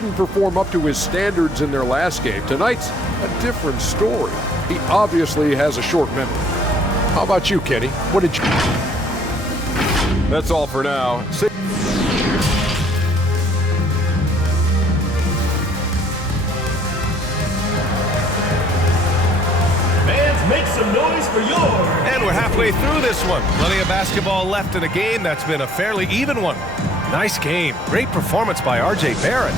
didn't perform up to his standards in their last game. Tonight's a different story. He obviously has a short memory. How about you, Kenny? What did you... That's all for now. Make some noise for yours. And we're halfway through this one. Plenty of basketball left in a game that's been a fairly even one. Nice game. Great performance by R.J. Barrett.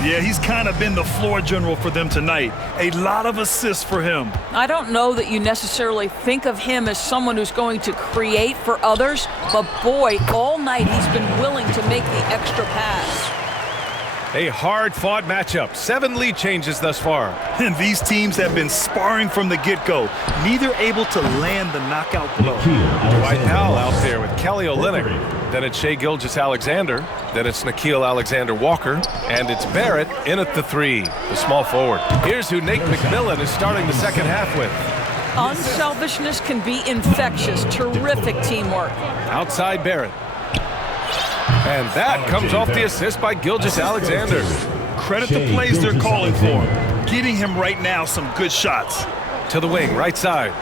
Yeah, he's kind of been the floor general for them tonight. A lot of assists for him. I don't know that you necessarily think of him as someone who's going to create for others, but boy, all night he's been willing to make the extra pass. A hard-fought matchup. 7 lead changes thus far. And these teams have been sparring from the get-go. Neither able to land the knockout blow. Dwight Powell out there with Kelly Olynyk. Then it's Shai Gilgeous-Alexander. Then it's Nickeil Alexander-Walker. And it's Barrett in at the 3, the small forward. Here's who Nate McMillan is starting the second half with. Unselfishness can be infectious. Terrific teamwork. Outside Barrett. And that comes off the assist by Gilgeous-Alexander. Credit the plays they're calling for. Getting him right now some good shots. To the wing, right side.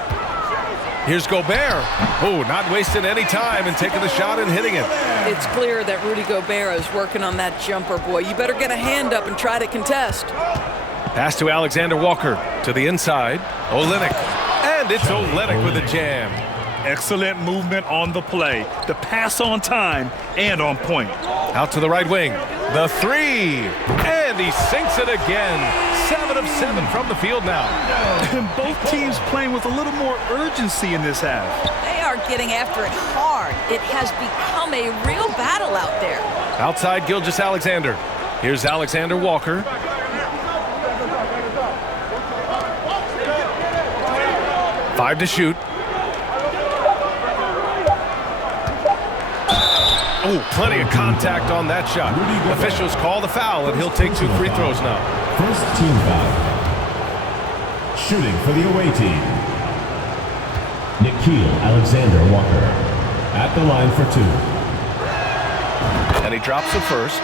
Here's Gobert. Oh, not wasting any time and taking the shot and hitting it. It's clear that Rudy Gobert is working on that jumper, boy. You better get a hand up and try to contest. Pass to Alexander Walker. To the inside. Olynyk. And it's Olynyk with a jam. Excellent movement on the play. The pass on time and on point. Out to the right wing. The 3. And he sinks it again. 7 of 7 from the field now. And both teams playing with a little more urgency in this half. They are getting after it hard. It has become a real battle out there. Outside Gilgeous-Alexander. Here's Alexander Walker. Five to shoot. Oh, plenty of contact on that shot. Officials call the foul, and he'll take 2 free throws now. First team foul. Shooting for the away team. Nickeil Alexander-Walker at the line for 2. And he drops the first.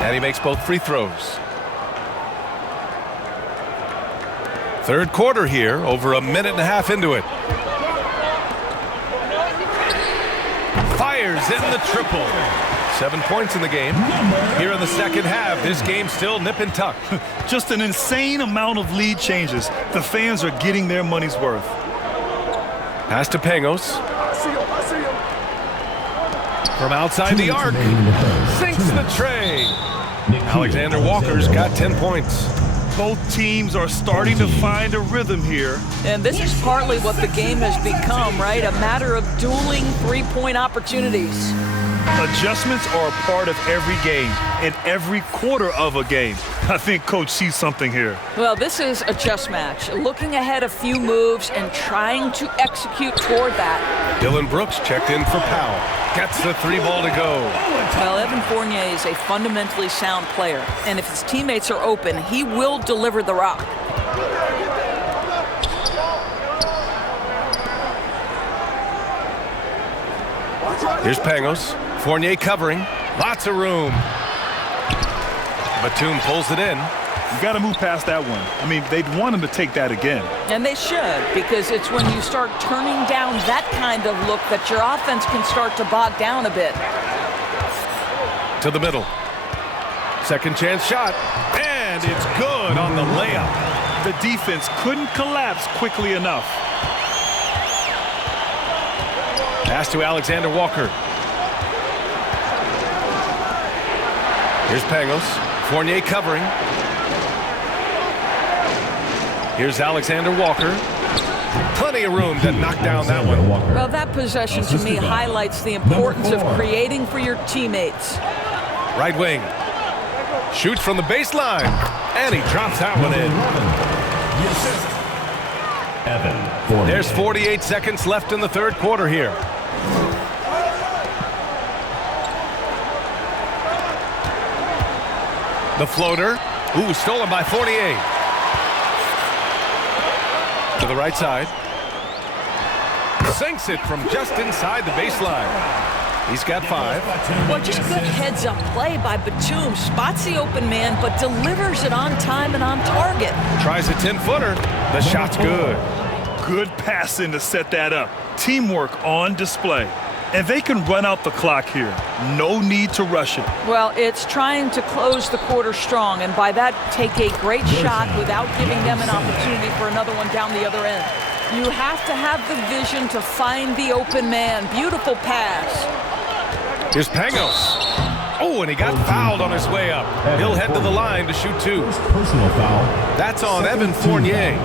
And he makes both free throws. Third quarter here, over a minute and a half into it. Fires in the triple. 7 points in the game. Here in the second half, this game still nip and tuck. Just an insane amount of lead changes. The fans are getting their money's worth. Pass to Pangos. From outside the arc. Sinks the tray. Alexander Walker's got 10 points. Both teams are starting to find a rhythm here. And this is partly what the game has become, right? A matter of dueling three-point opportunities. Adjustments are a part of every game, and every quarter of a game. I think Coach sees something here. Well, this is a chess match. Looking ahead a few moves and trying to execute toward that. Dylan Brooks checked in for Powell. Gets the 3 ball to go. Well, Evan Fournier is a fundamentally sound player, and if his teammates are open, he will deliver the rock. Here's Pangos. Fournier covering. Lots of room. Batum pulls it in. You got to move past that one. I mean, they'd want him to take that again. And they should, because it's when you start turning down that kind of look that your offense can start to bog down a bit. To the middle. Second chance shot. And it's good on the layup. The defense couldn't collapse quickly enough. Pass to Alexander Walker. Here's Pangos. Fournier covering. Here's Alexander Walker. Plenty of room to knock down that one. Well, that possession to me highlights the importance of creating for your teammates. Right wing. Shoots from the baseline. And he drops that one in. There's 48 seconds left in the third quarter here. The floater. Ooh, stolen by Fournier. To the right side. Sinks it from just inside the baseline. He's got 5. Well, just good heads-up play by Batum. Spots the open man, but delivers it on time and on target. Tries a 10-footer. The shot's good. Good passing to set that up. Teamwork on display. And they can run out the clock here. No need to rush it. Well, it's trying to close the quarter strong, and by that, take a great shot without giving them an opportunity for another one down the other end. You have to have the vision to find the open man. Beautiful pass. Here's Pangos. Oh, and he got fouled on his way up. He'll head to the line to shoot 2. Personal foul. That's on Evan Fournier.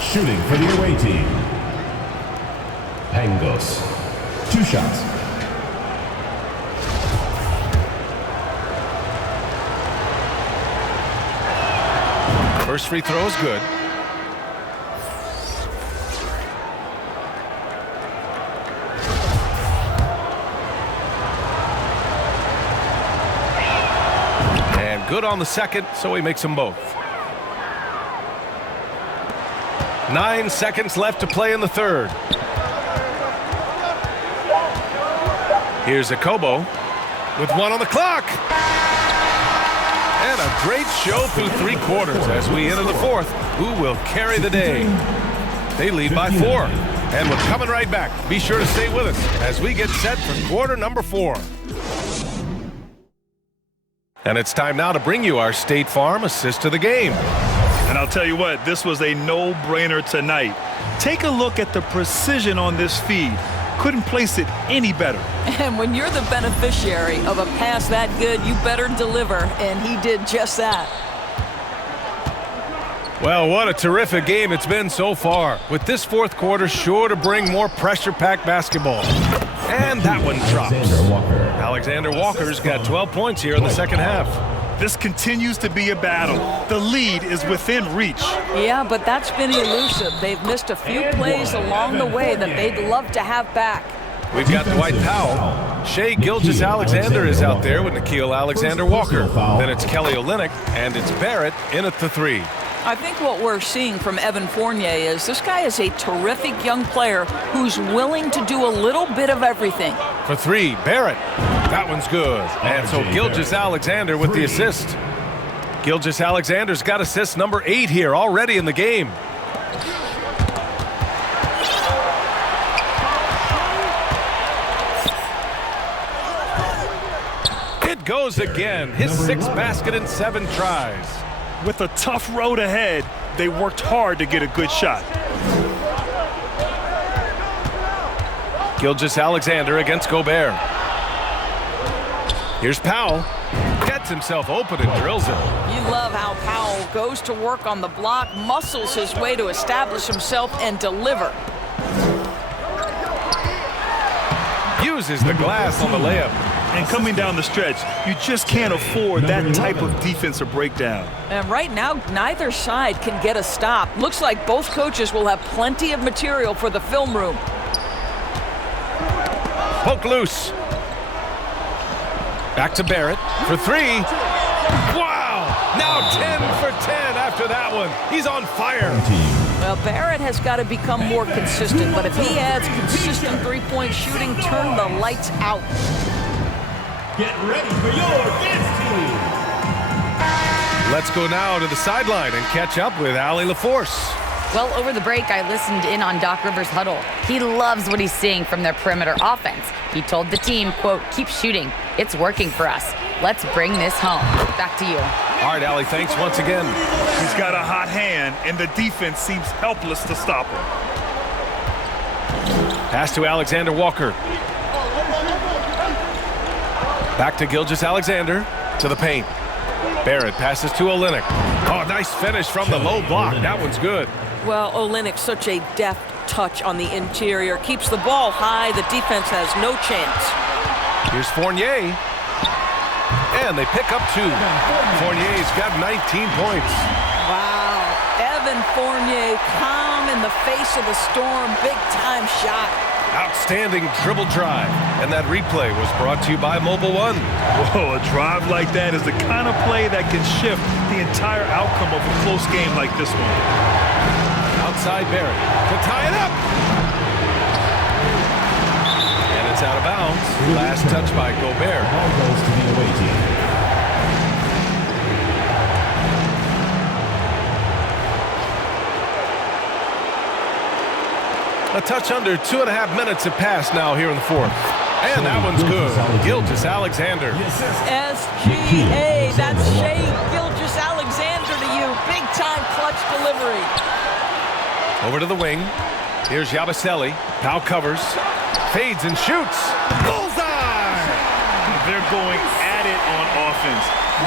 Shooting for the away team. Pangos. 2 shots. First free throw is good. And good on the second, so he makes them both. 9 seconds left to play in the third. Here's Akobo with 1 on the clock. And a great show through 3 quarters as we enter the 4th. Who will carry the day? They lead by 4. And we're coming right back. Be sure to stay with us as we get set for quarter number 4. And it's time now to bring you our State Farm assist to the game. And I'll tell you what, this was a no-brainer tonight. Take a look at the precision on this feed. Couldn't place it any better. And when you're the beneficiary of a pass that good, you better deliver, and he did just that. Well, what a terrific game it's been so far, with this 4th quarter sure to bring more pressure-packed basketball. And that one drops. Alexander Walker's got 12 points here in the second half. This continues to be a battle. The lead is within reach. Yeah, but that's been elusive. They've missed a few plays along the way that they'd love to have back. We've got Dwight Powell. Shai Gilgeous-Alexander is out there with Nickeil Alexander-Walker. Then it's Kelly Olynyk, and it's Barrett in at the 3. I think what we're seeing from Evan Fournier is this guy is a terrific young player who's willing to do a little bit of everything. For 3, Barrett. That one's good. And so Gilgeous-Alexander with the assist. Gilgeous-Alexander's got assist number 8 here already in the game. It goes again. His 6th basket in 7 tries. With a tough road ahead, they worked hard to get a good shot. Gilgeous-Alexander against Gobert. Here's Powell. Gets himself open and drills it. You love how Powell goes to work on the block, muscles his way to establish himself and deliver. Uses the glass on the layup. And coming down the stretch, you just can't afford that type of defensive breakdown. And right now, neither side can get a stop. Looks like both coaches will have plenty of material for the film room. Poke loose. Back to Barrett for 3. Wow! Now 10 for 10 after that one. He's on fire. Well, Barrett has got to become more consistent, but if he adds consistent three-point shooting, turn the lights out. Get ready for your dance team. Let's go now to the sideline and catch up with Allie LaForce. Well, over the break, I listened in on Doc Rivers' huddle. He loves what he's seeing from their perimeter offense. He told the team, quote, keep shooting. It's working for us. Let's bring this home. Back to you. All right, Allie, thanks once again. He's got a hot hand, and the defense seems helpless to stop him. Pass to Alexander Walker. Back to Gilgeous-Alexander to the paint. Barrett passes to Olynyk. Oh, nice finish from the low block. That one's good. Well, Olynyk, such a deft touch on the interior. Keeps the ball high. The defense has no chance. Here's Fournier. And they pick up 2. Fournier's got 19 points. Wow. Evan Fournier, calm in the face of the storm. Big-time shot. Outstanding dribble drive. And that replay was brought to you by Mobile One. Whoa, a drive like that is the kind of play that can shift the entire outcome of a close game like this one. Outside Barrett to tie it up. Last touch by Gobert. Ball goes to the away team. A touch under 2.5 minutes have passed now here in the fourth. And that one's good. Gilgeous-Alexander. SGA, that's Shea Gilgeous-Alexander to you. Big-time clutch delivery. Over to the wing. Here's Yabusele. Pau covers. Fades and shoots. Bullseye! They're going at it on offense.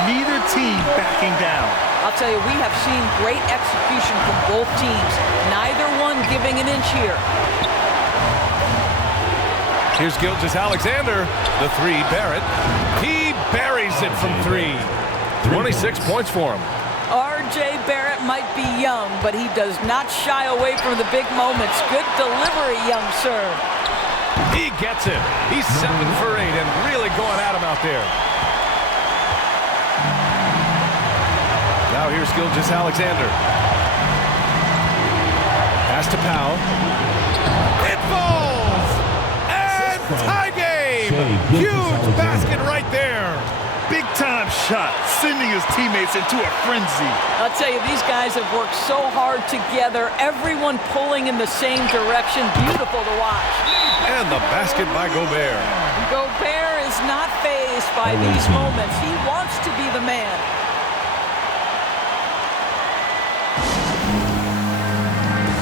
Neither team backing down. I'll tell you, we have seen great execution from both teams. Neither one giving an inch here. Here's Gilgeous-Alexander. The three, Barrett. He buries it from three. 26 points for him. R.J. Barrett might be young, but he does not shy away from the big moments. Good delivery, young sir. He gets it. He's 7 for 8 and really going at him out there. Now here's Gilgeous-Alexander. Pass to Pau. It falls! And tie game! Huge basket right there. Big-time shot, sending his teammates into a frenzy. I'll tell you, these guys have worked so hard together. Everyone pulling in the same direction. Beautiful to watch. And the basket by Gobert. Gobert is not fazed by these moments. He wants to be the man.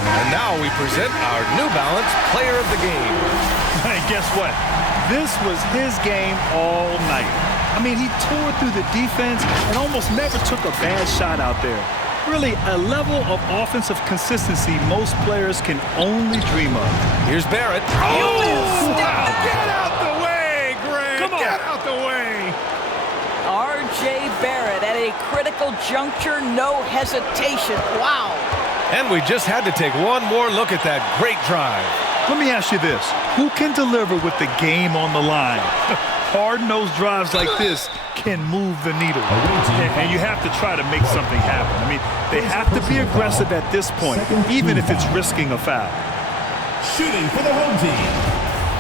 And now we present our New Balance Player of the Game. And guess what? This was his game all night. I mean, he tore through the defense and almost never took a bad shot out there. Really, a level of offensive consistency most players can only dream of. Here's Barrett. Oh! Wow. Get out the way, Grant! Come on. Get out the way! R.J. Barrett at a critical juncture, no hesitation. Wow. And we just had to take one more look at that great drive. Let me ask you this. Who can deliver with the game on the line? Hard-nosed drives like this can move the needle. And you have to try to make something happen. I mean, they have to be aggressive at this point, even if it's risking a foul. Shooting for the home team,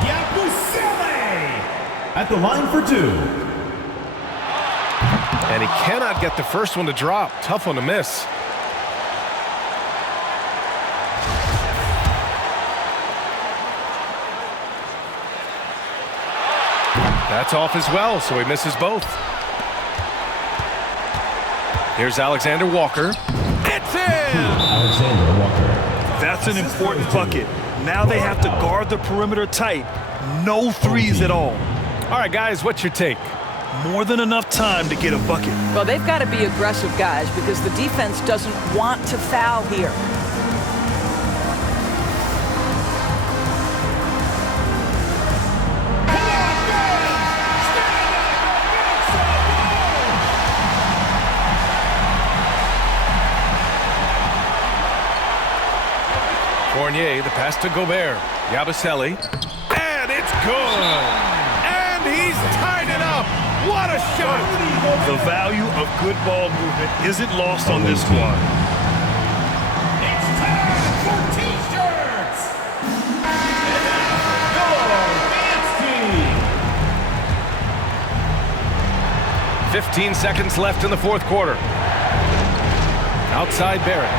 Yabusele at the line for two. And he cannot get the first one to drop. Tough one to miss. That's off as well, so he misses both. Here's Alexander Walker. It's in! Alexander Walker. That's an important bucket. Now they have to guard the perimeter tight. No threes at all. All right, guys, what's your take? More than enough time to get a bucket. Well, they've got to be aggressive, guys, because the defense doesn't want to foul here. Fournier, the pass to Gobert. Yabusele. And it's good! And he's tied it up! What a shot! The value of good ball movement isn't lost on this squad. It's time for T-shirts. Go, Dance Team. 15 seconds left in the fourth quarter. Outside Barrett.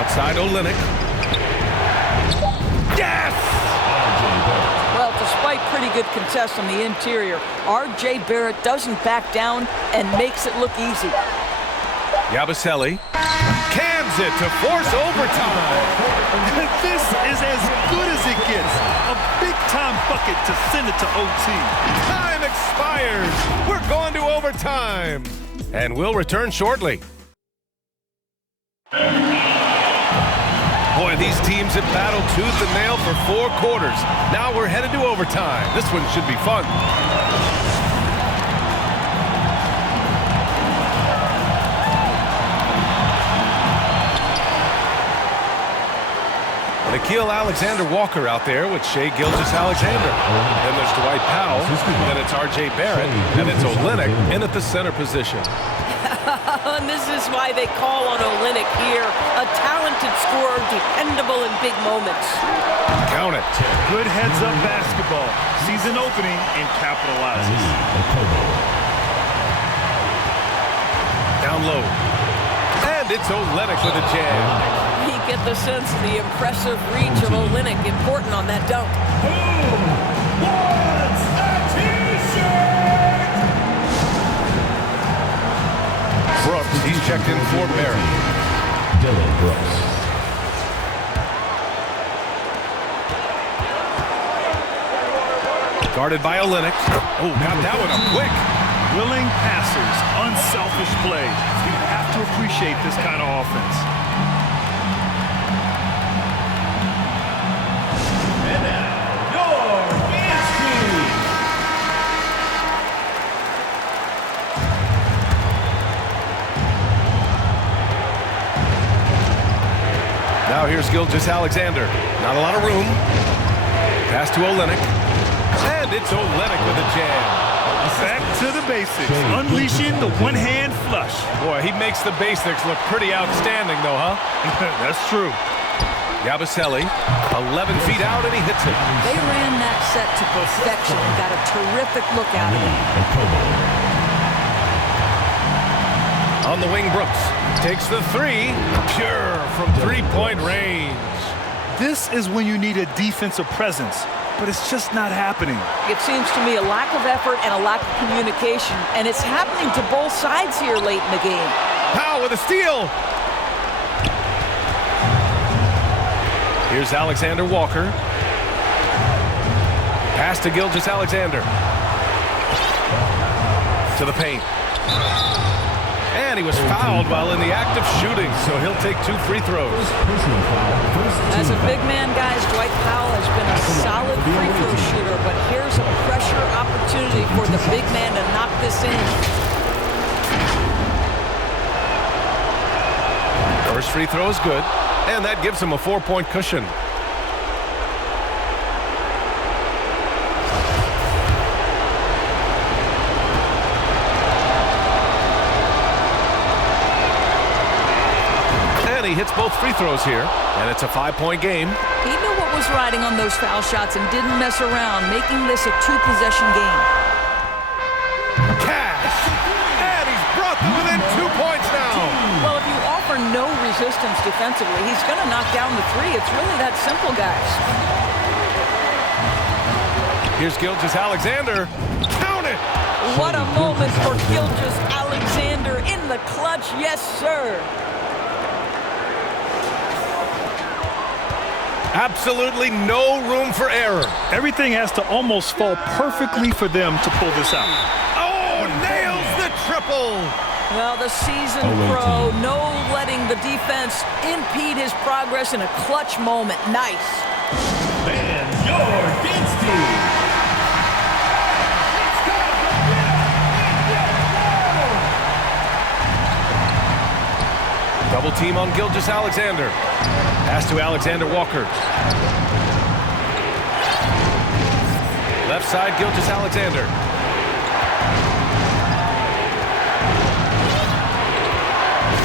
Outside Olynyk. Yes! Well, despite pretty good contests on the interior, R.J. Barrett doesn't back down and makes it look easy. Yabusele cans it to force overtime. This is as good as it gets. A big-time bucket to send it to OT. Time expires. We're going to overtime. And we'll return shortly. Boy, these teams have battled tooth and nail for 4 quarters. Now we're headed to overtime. This one should be fun. Nickeil Alexander-Walker out there with Shea Gilgeous-Alexander. Then there's Dwight Powell. Then it's R.J. Barrett. And it's Olynyk in at the center position. And this is why they call on Olynyk here. A talented scorer, dependable in big moments. Count it. Good heads-up basketball. Sees an opening and capitalizes. Down low. And it's Olenek with a jam. You get the sense of the impressive reach of Olenek, important on that dunk. Brooks, he's checked in for Barry. Dylan Brooks. Guarded by Olenek. Oh, got that one up quick. Willing passers, unselfish play. You have to appreciate this kind of offense. And now, your team. Now here's Gilgeous-Alexander. Not a lot of room. Pass to Olenek. And it's Olenek with a jam. Back to the basics. Unleashing the one-hand flush. Boy, he makes the basics look pretty outstanding, though, huh? That's true. Yabusele, 11 feet out, and he hits it. They ran that set to perfection and got a terrific look out of it. On the wing, Brooks takes the three. Pure from three-point range. This is when you need a defensive presence, but it's just not happening. It seems to me a lack of effort and a lack of communication, and it's happening to both sides here late in the game. Powell with a steal. Here's Alexander Walker. Pass to Gilgeous-Alexander. To the paint. And he was fouled while in the act of shooting, so he'll take 2 free throws. As a big man, guys, Dwight Powell has been a solid free throw shooter, but here's a pressure opportunity for the big man to knock this in. First free throw is good, and that gives him a 4-point cushion. He hits both free throws here, and it's a 5-point game. He knew what was riding on those foul shots and didn't mess around, making this a 2-possession game. Cash! And he's brought them within 2 points now. Well, if you offer no resistance defensively, he's going to knock down the three. It's really that simple, guys. Here's Gilgeous-Alexander. Count it! What a moment for Gilgeous-Alexander in the clutch. Yes, sir. Absolutely no room for error. Everything has to almost fall perfectly for them to pull this out. Oh, nails the triple. Well, the seasoned pro, no letting the defense impede his progress in a clutch moment. Nice. And your team. Double team on Gilgeous-Alexander. Pass to Alexander Walker. Left side, Gilgeous-Alexander.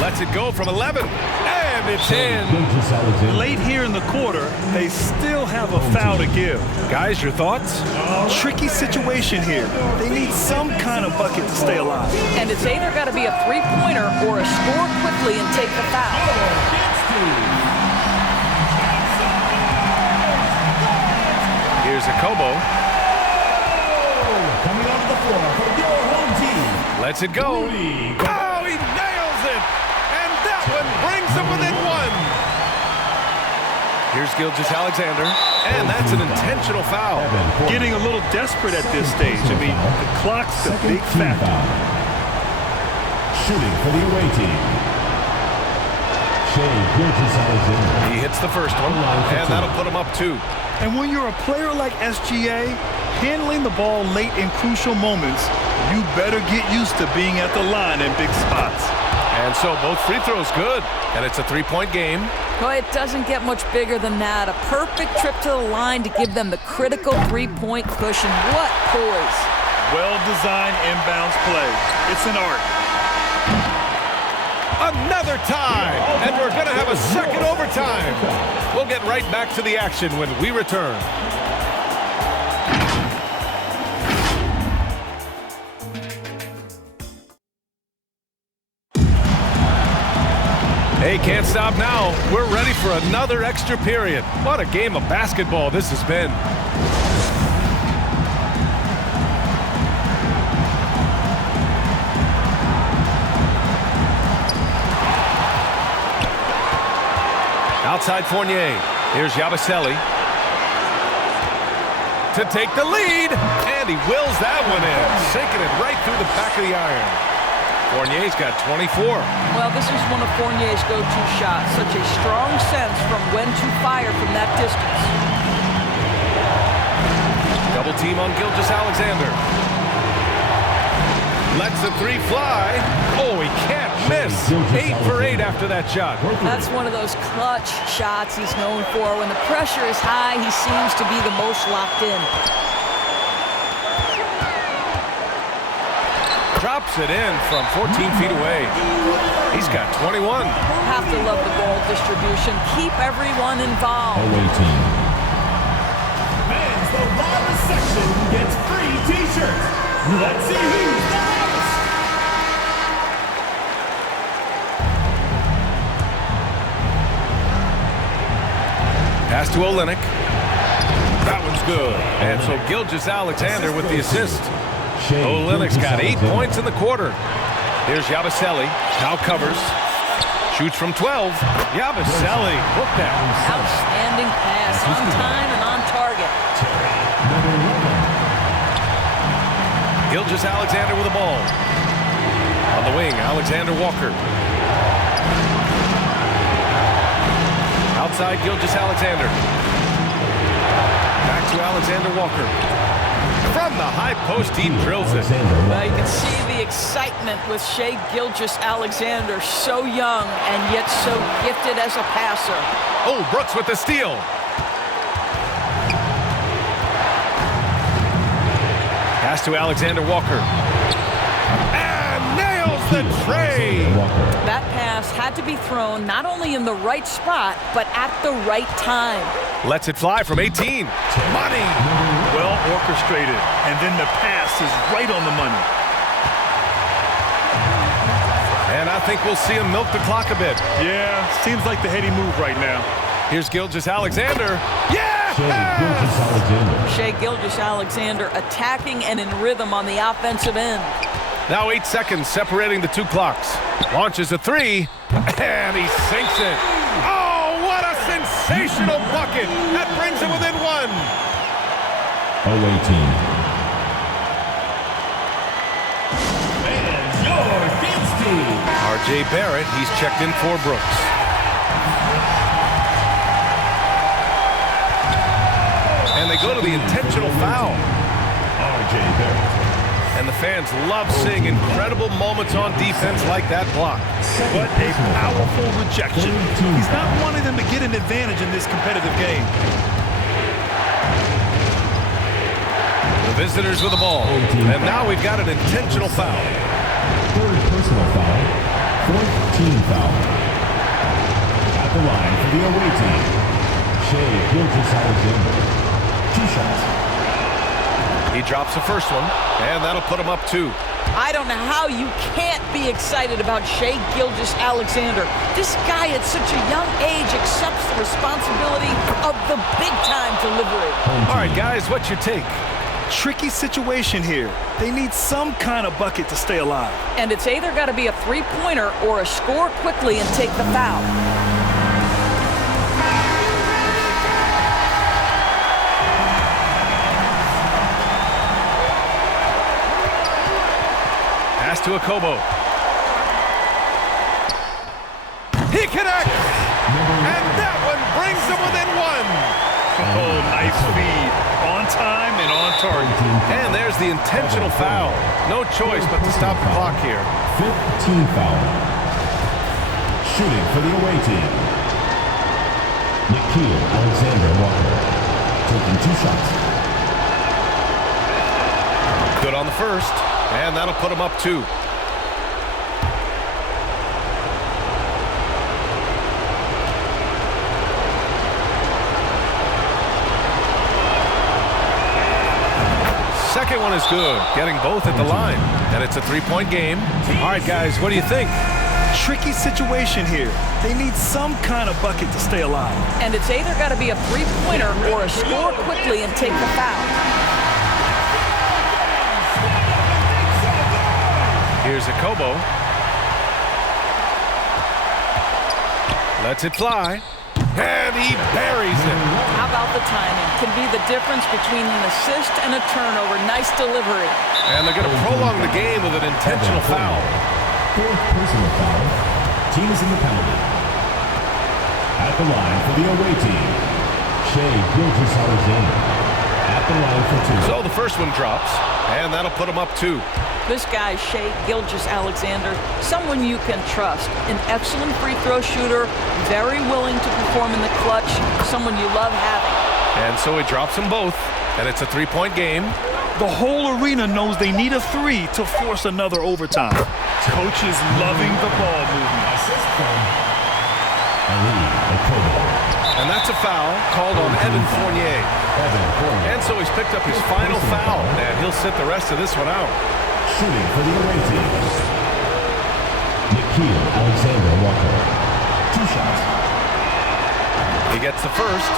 Lets it go from 11. And it's in. Late here in the quarter, they still have a foul to give. Guys, your thoughts? Tricky situation here. They need some kind of bucket to stay alive. And it's either got to be a three-pointer or a score quickly and take the foul. Here's Akobo. Coming off the floor for your home team. Lets it go. Oh, he nails it. And that one brings him within 1. Here's Gilgeous-Alexander. And that's an intentional foul. Getting a little desperate at this stage. I mean, the clock's a big factor. Shooting for the away team. He hits the first one, and that'll put him up 2. And when you're a player like SGA, handling the ball late in crucial moments, you better get used to being at the line in big spots. And so both free throws good, and it's a 3-point game. Well, it doesn't get much bigger than that. A perfect trip to the line to give them the critical 3-point cushion. What poise. Well-designed inbounds play. It's an art. Another tie, and we're going to have a second overtime. We'll get right back to the action when we return. Hey, can't stop now. We're ready for another extra period. What a game of basketball this has been. Outside Fournier. Here's Yabusele to take the lead, and he wills that one in, sinking it right through the back of the iron. Fournier's got 24. Well, this is one of Fournier's go-to shots. Such a strong sense from when to fire from that distance. Double team on Gilgeous-Alexander. Lets the three fly. Oh, he can't miss. 8 for 8 after that shot. That's one of those clutch shots he's known for. When the pressure is high, he seems to be the most locked in. Drops it in from 14 feet away. He's got 21. Have to love the ball distribution. Keep everyone involved. Away team. Fans, the loudest section gets free t-shirts. Let's see who's the loudest. Pass to Olynyk. That one's good. And so Gilgeous-Alexander with the assist. Olynyk's got 8 points in the quarter. Here's Yabusele. Now covers. Shoots from 12. Yabusele. Look that. Outstanding pass. On time and on target. Gilgeous-Alexander with the ball. On the wing, Alexander Walker. Outside Gilgeous-Alexander. Back to Alexander Walker. From the high post, he drills it. Well, you can see the excitement with Shai Gilgeous-Alexander. So young and yet so gifted as a passer. Oh, Brooks with the steal. Pass to Alexander Walker. And nails the tray. That pass had to be thrown not only in the right spot, but at the right time. Lets it fly from 18. Money. Well orchestrated, and then the pass is right on the money. And I think we'll see him milk the clock a bit. Yeah, seems like the heady move right now. Here's Gilgeous-Alexander. Yeah! Shai Gilgeous-Alexander attacking and in rhythm on the offensive end. Now 8 seconds separating the two clocks. Launches a three, and he sinks it. Oh, what a sensational bucket! That brings him within one. Away team. And your kids team. R.J. Barrett, he's checked in for Brooks. And they go to the intentional foul. R.J. Barrett. And the fans love seeing incredible moments on defense like that block. But a powerful rejection. He's not wanting them to get an advantage in this competitive game. The visitors with the ball. And now we've got an intentional foul. Third personal foul. Fourth team foul. At the line for the away team. Shai Gilgeous-Alexander. 2 shots. He drops the first one, and that'll put him up 2. I don't know how you can't be excited about Shai Gilgeous-Alexander. This guy at such a young age accepts the responsibility of the big-time delivery. All right, guys, what's your take? Tricky situation here. They need some kind of bucket to stay alive. And it's either got to be a three-pointer or a score quickly and take the foul. Pass to Akobo. He connects! And that one brings him within one. Oh, nice feed. On time and on target. And there's the intentional foul. No choice but to stop the clock here. Fifth team foul. Shooting for the away team. Nikhil Alexander Walker. Taking 2 shots. Good on the first. And that'll put him up 2. second one is good, getting both at the line. And it's a three-point game. All right, guys, what do you think? Tricky situation here. They need some kind of bucket to stay alive. And it's either got to be a three-pointer or a score quickly and take the foul. Here's Akobo. Lets it fly. And he buries it. How about the timing? Can be the difference between an assist and a turnover. Nice delivery. And they're going to prolong the game with an intentional foul. Fourth personal foul. Team is in the penalty. At the line for the away team, Shea Gilgeous-Alexander. At the line for two. So the first one drops, and that'll put him up 2. This guy, Shea Gilgeous-Alexander, someone you can trust. An excellent free throw shooter, very willing to perform in the clutch, someone you love having. And so he drops them both, and it's a three-point game. The whole arena knows they need a 3 to force another overtime. Coach is loving the ball movement. Assist from Ali Akobo. And that's a foul called on Evan Fournier. And so he's picked up his final foul, and he'll sit the rest of this one out. Shooting for the away team, Nikhil Alexander-Walker. 2 shots. He gets the first,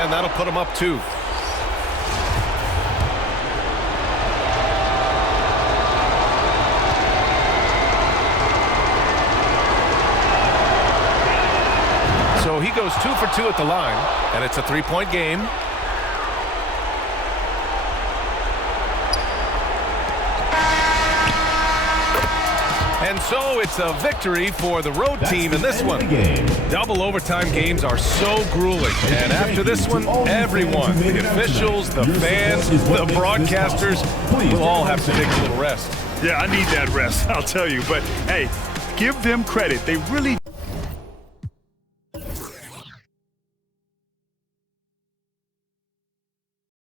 and that'll put him up 2. So he goes 2 for 2 at the line, and it's a three-point game. And so it's a victory for the road team in this one. Double overtime games are so grueling. And after this one, everyone, the officials, the fans, the broadcasters, will all have to take a little rest. Yeah, I need that rest, I'll tell you. But, hey, give them credit. They really